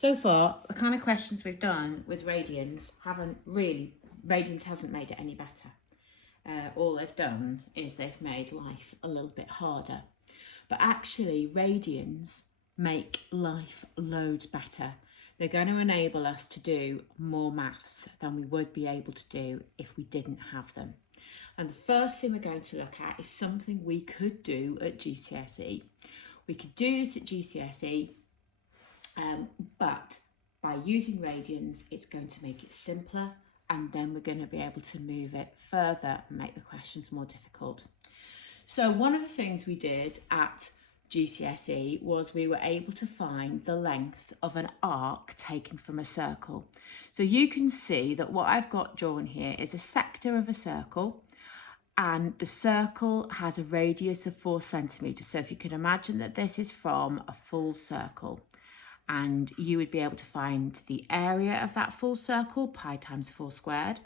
So far, the kind of questions we've done with radians hasn't made it any better. All they've done is they've made life a little bit harder. But actually, radians make life loads better. They're going to enable us to do more maths than we would be able to do if we didn't have them. And the first thing we're going to look at is something we could do at GCSE. We could do this at GCSE, but by using radians, it's going to make it simpler, and then we're going to be able to move it further and make the questions more difficult. So one of the things we did at GCSE was we were able to find the length of an arc taken from a circle. So you can see that what I've got drawn here is a sector of a circle, and the circle has a radius of 4 centimetres. So if you can imagine that this is from a full circle, and you would be able to find the area of that full circle, pi times 4 squared,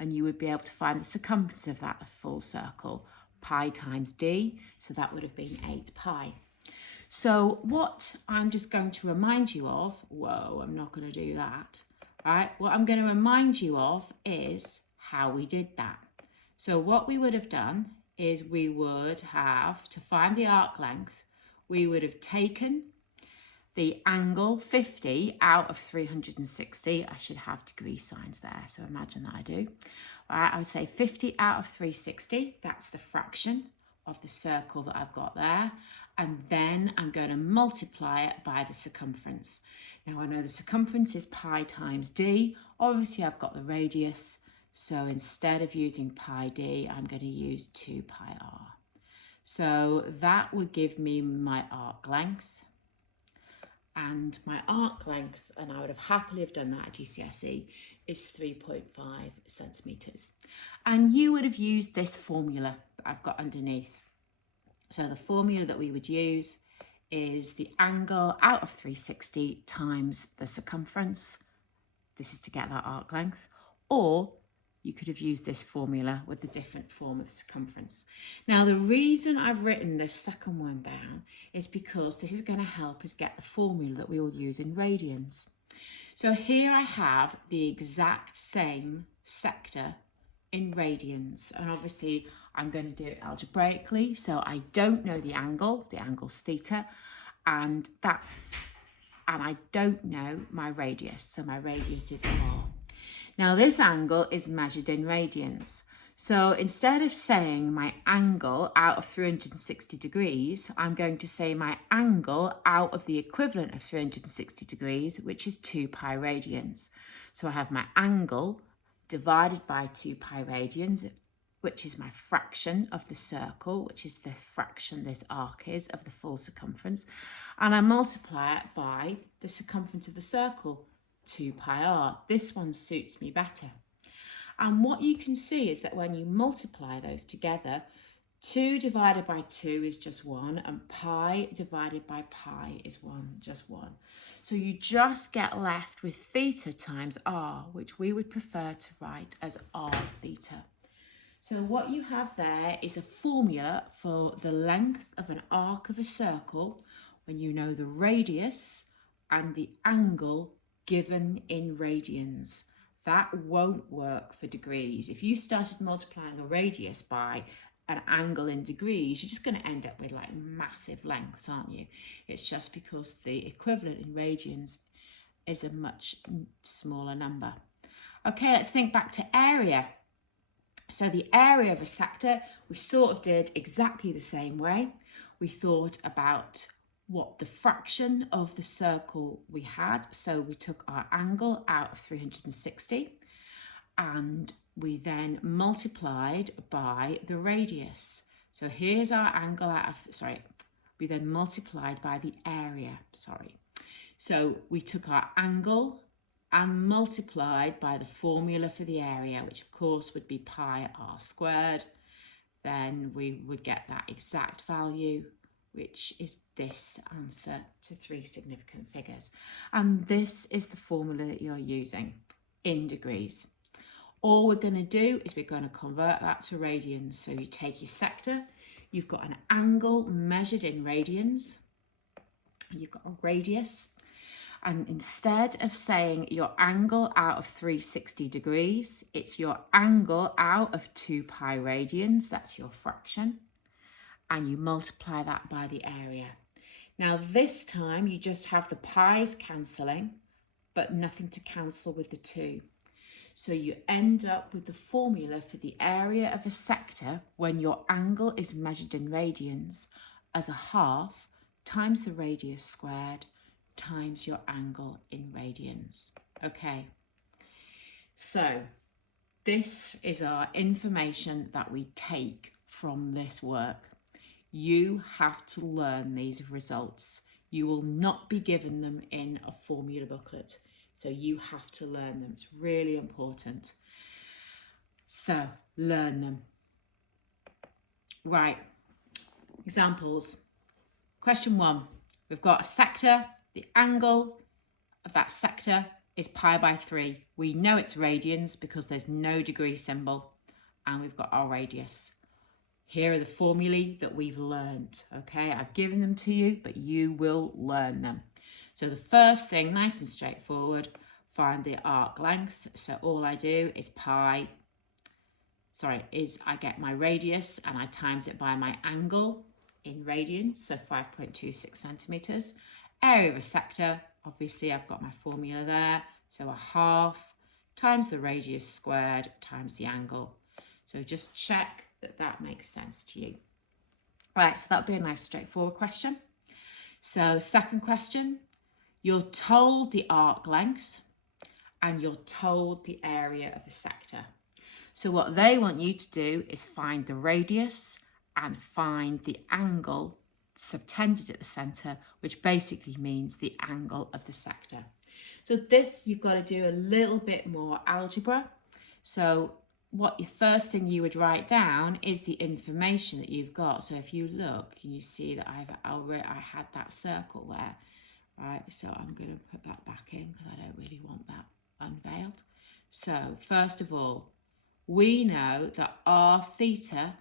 and you would be able to find the circumference of that full circle, pi times d, so that would have been 8 pi. So what I'm just going to remind you of, whoa, I'm not going to do that, right? What I'm going to remind you of is how we did that. So what we would have done is we would have, to find the arc length, we would have taken the angle 50 out of 360. I should have degree signs there, so imagine that I do. All right, I would say 50 out of 360, that's the fraction of the circle that I've got there. And then I'm going to multiply it by the circumference. Now I know the circumference is pi times d. Obviously I've got the radius, so instead of using pi d, I'm going to use 2 pi r. So that would give me my arc length. And my arc length, and I would have happily have done that at GCSE, is 3.5 centimetres. And you would have used this formula that I've got underneath. So the formula that we would use is the angle out of 360 times the circumference. This is to get that arc length. Or you could have used this formula with a different form of circumference. Now, the reason I've written this second one down is because this is going to help us get the formula that we will use in radians. So here I have the exact same sector in radians, and obviously I'm going to do it algebraically, so I don't know the angle's theta, and I don't know my radius, so my radius is r. Now this angle is measured in radians. So instead of saying my angle out of 360 degrees, I'm going to say my angle out of the equivalent of 360 degrees, which is 2 pi radians. So I have my angle divided by 2 pi radians, which is my fraction of the circle, which is the fraction this arc is of the full circumference. And I multiply it by the circumference of the circle, 2 pi r. This one suits me better. And what you can see is that when you multiply those together, 2 divided by 2 is just 1, and pi divided by pi is just 1. So you just get left with theta times r, which we would prefer to write as r theta. So what you have there is a formula for the length of an arc of a circle when you know the radius and the angle given in radians. That won't work for degrees. If you started multiplying a radius by an angle in degrees, you're just going to end up with like massive lengths, aren't you? It's just because the equivalent in radians is a much smaller number. Okay, let's think back to area. So the area of a sector, we sort of did exactly the same way. We thought about what the fraction of the circle we had. So we took our angle out of 360 and we then multiplied by the radius. So here's our angle we then multiplied by the area, So we took our angle and multiplied by the formula for the area, which of course would be pi r squared. Then we would get that exact value, which is this answer to 3 significant figures. And this is the formula that you're using in degrees. All we're going to do is we're going to convert that to radians. So you take your sector, you've got an angle measured in radians, you've got a radius, And instead of saying your angle out of 360 degrees, it's your angle out of 2 pi radians, that's your fraction, and you multiply that by the area. Now this time you just have the pi's cancelling, but nothing to cancel with the 2. So you end up with the formula for the area of a sector when your angle is measured in radians as a half times the radius squared times your angle in radians. Okay, so this is our information that we take from this work. You have to learn these results. You will not be given them in a formula booklet. So you have to learn them. It's really important. So learn them. Right, examples. Question 1, we've got a sector. The angle of that sector is pi by 3. We know it's radians because there's no degree symbol, and we've got our radius. Here are the formulae that we've learned, okay? I've given them to you, but you will learn them. So the first thing, nice and straightforward, find the arc length. So all I do is I get my radius and I times it by my angle in radians, so 5.26 centimetres. Area of a sector, obviously I've got my formula there, so a half times the radius squared times the angle. So just check that makes sense to you. Right, so that'll be a nice straightforward question. So second question, you're told the arc length and you're told the area of a sector. So what they want you to do is find the radius and find the angle subtended at the centre, which basically means the angle of the sector. So this, you've got to do a little bit more algebra. So what your first thing you would write down is the information that you've got. So if you look, you see that I had that circle there, right? So I'm going to put that back in because I don't really want that unveiled. So first of all, we know that r theta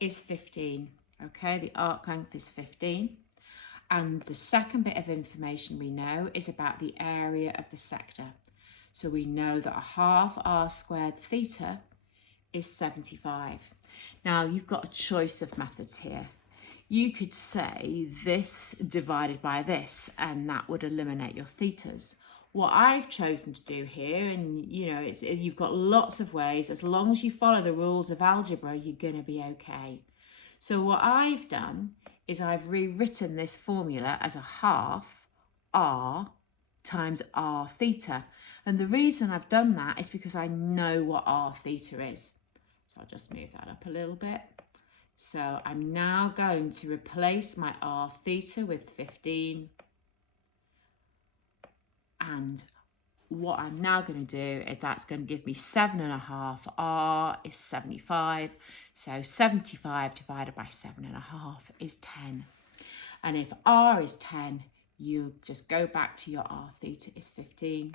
is 15. Okay, the arc length is 15. And the second bit of information we know is about the area of the sector. So we know that a half r squared theta is 75. Now you've got a choice of methods here. You could say this divided by this, and that would eliminate your thetas. What I've chosen to do here, and you've got lots of ways, as long as you follow the rules of algebra, you're going to be okay. So what I've done is I've rewritten this formula as a half r times r theta. And the reason I've done that is because I know what r theta is. So I'll just move that up a little bit. So I'm now going to replace my r theta with 15. And what I'm now going to do is that's going to give me 7.5. R is 75. So 75 divided by 7.5 is 10. And if R is 10, you just go back to your r theta is 15.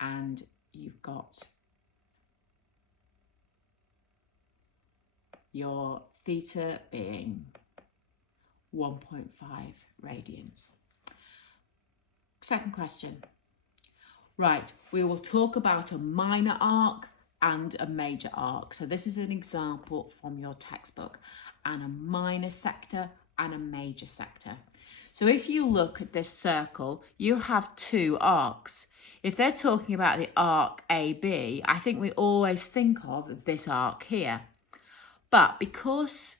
And you've got your theta being 1.5 radians. Second question. Right, we will talk about a minor arc and a major arc. So this is an example from your textbook, and a minor sector and a major sector. So if you look at this circle, you have two arcs. If they're talking about the arc AB, I think we always think of this arc here. But because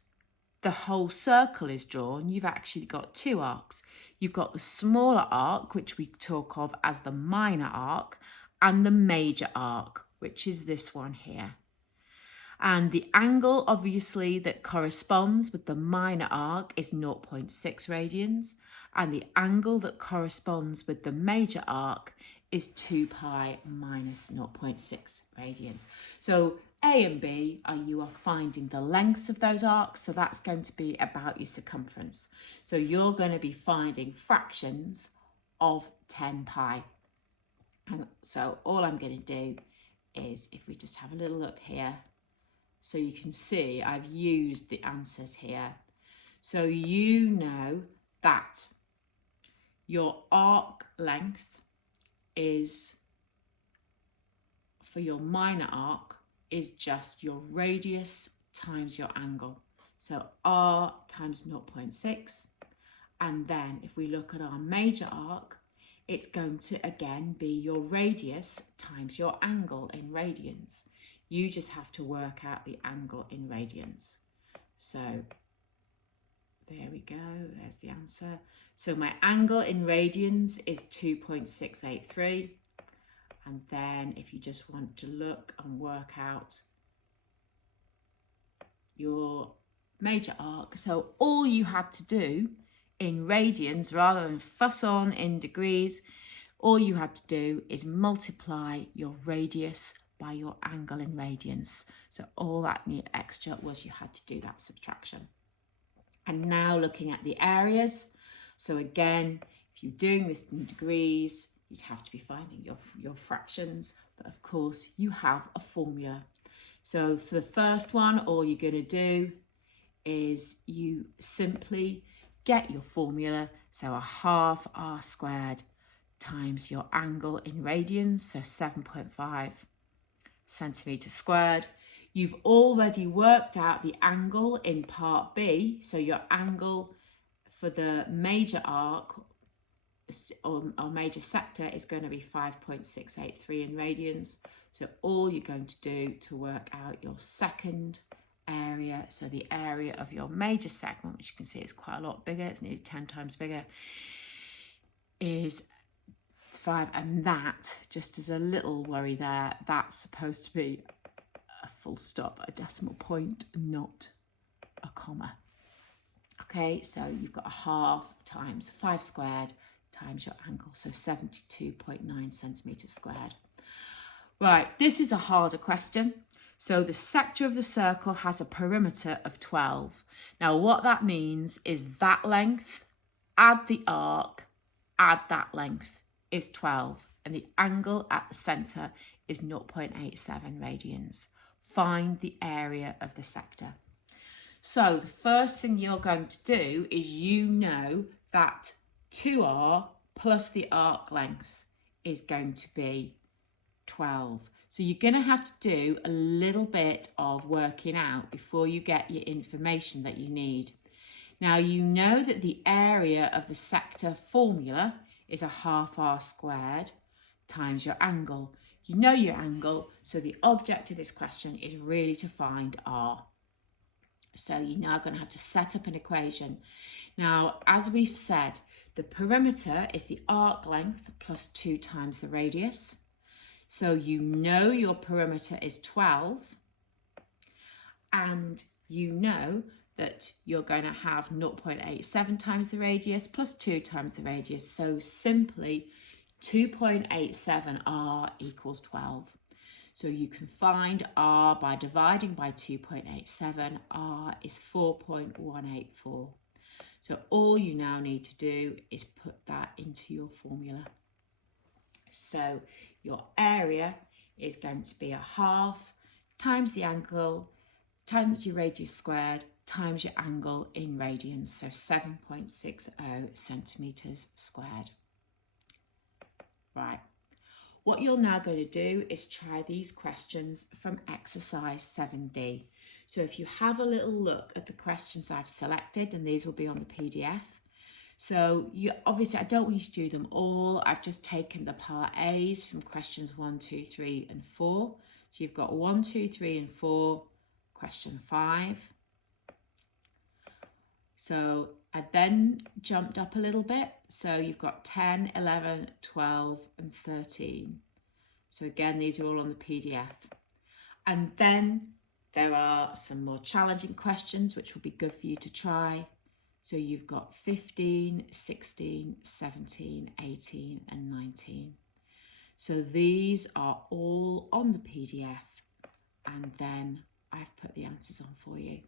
the whole circle is drawn, you've actually got two arcs. You've got the smaller arc, which we talk of as the minor arc, and the major arc, which is this one here. And the angle, obviously, that corresponds with the minor arc is 0.6 radians, and the angle that corresponds with the major arc is 2 pi minus 0.6 radians. So A and B you are finding the lengths of those arcs, so that's going to be about your circumference. So you're going to be finding fractions of 10 pi. And so all I'm going to do is, if we just have a little look here, so you can see I've used the answers here. So you know that your arc length is, for your minor arc, is just your radius times your angle. So r times 0.6. And then if we look at our major arc, it's going to again be your radius times your angle in radians. You just have to work out the angle in radians. So there we go, there's the answer. So my angle in radians is 2.683. And then if you just want to look and work out your major arc, so all you had to do in radians, rather than fuss on in degrees, all you had to do is multiply your radius by your angle in radians. So all that extra was you had to do that subtraction. And now looking at the areas. So again, if you're doing this in degrees, you'd have to be finding your fractions, but of course you have a formula. So for the first one, all you're going to do is you simply get your formula. So a half r squared times your angle in radians, so 7.5 centimeters squared. You've already worked out the angle in part B, so your angle for the major arc or major sector is going to be 5.683 in radians. So all you're going to do to work out your second area, so the area of your major segment, which you can see is quite a lot bigger, it's nearly 10 times bigger, is 5. And that, just as a little worry there, that's supposed to be a full stop, a decimal point, not a comma. Okay, so you've got a half times 5 squared times your angle, so 72.9 centimeters squared. Right, this is a harder question. So the sector of the circle has a perimeter of 12. Now what that means is that length, add the arc, add that length is 12. And the angle at the centre is 0.87 radians. Find the area of the sector. So the first thing you're going to do is you know that 2r plus the arc length is going to be 12. So you're going to have to do a little bit of working out before you get your information that you need. Now you know that the area of the sector formula is a half r squared times your angle. You know your angle, so the object of this question is really to find r. So you're now going to have to set up an equation. Now, as we've said, the perimeter is the arc length plus 2 times the radius. So you know your perimeter is 12, and you know that you're going to have 0.87 times the radius plus 2 times the radius. So simply 2.87 r equals 12. So you can find r by dividing by 2.87. r is 4.184. So all you now need to do is put that into your formula. So your area is going to be a half times the angle times your radius squared times your angle in radians, so 7.60 centimeters squared. Right. What you're now going to do is try these questions from exercise 7D. So if you have a little look at the questions I've selected, and these will be on the PDF. So obviously I don't want you to do them all. I've just taken the part A's from questions 1, 2, 3 and 4. So you've got 1, 2, 3 and 4, question 5. So I then jumped up a little bit. So you've got 10, 11, 12 and 13. So again, these are all on the PDF. And then there are some more challenging questions, which will be good for you to try. So you've got 15, 16, 17, 18 and 19. So these are all on the PDF, and then I've put the answers on for you.